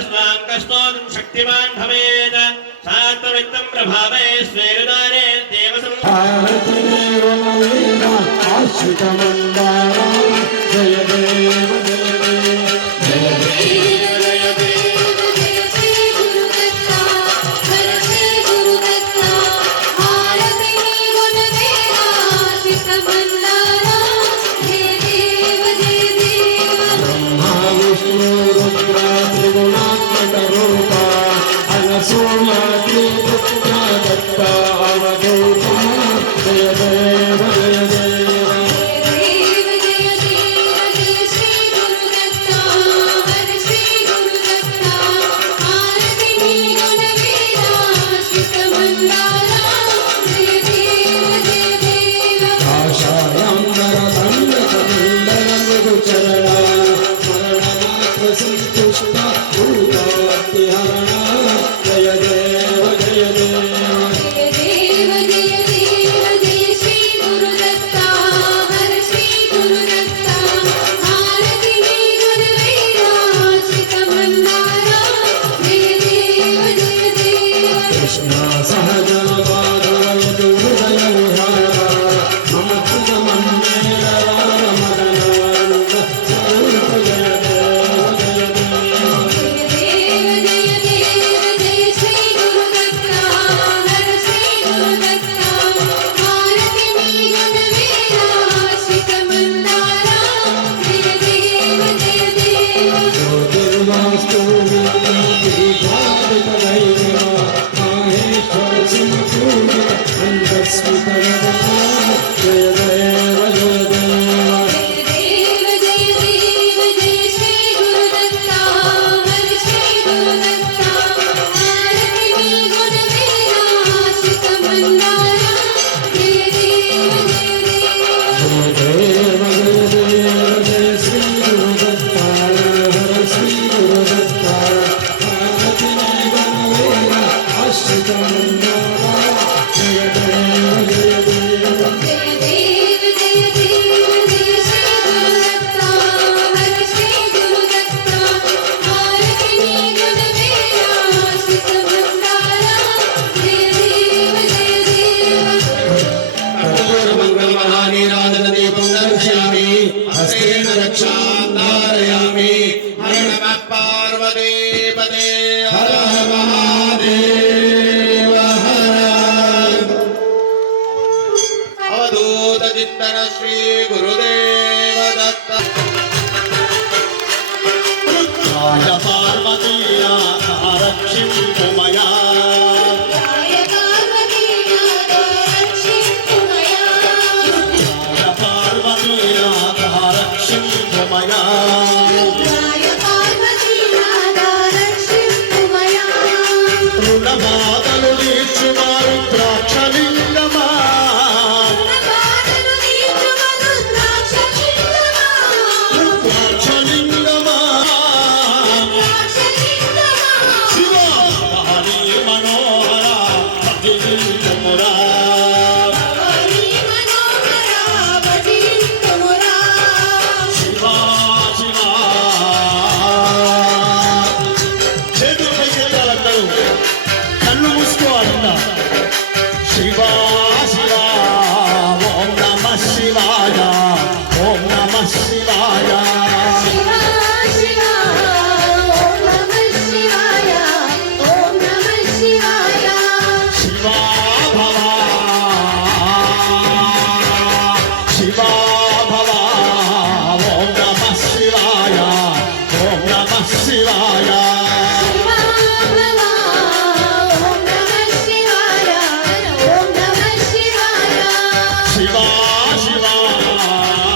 स्वाम् कस्तोऽनुम् शक्तिमान् भवेत्। सात्ववित्तम् प्रभावे स्वे సహజ పాదాలకు హృదయం 新、しい、頃でデーった。వాళ్ళందరూ కళ్ళు మూసుకోవాలంట శివ శివ ఓం నమ శివాయ ఓం నమ శివాయ. శివాయ ఓం నమ శివాయ. i'm Shiva.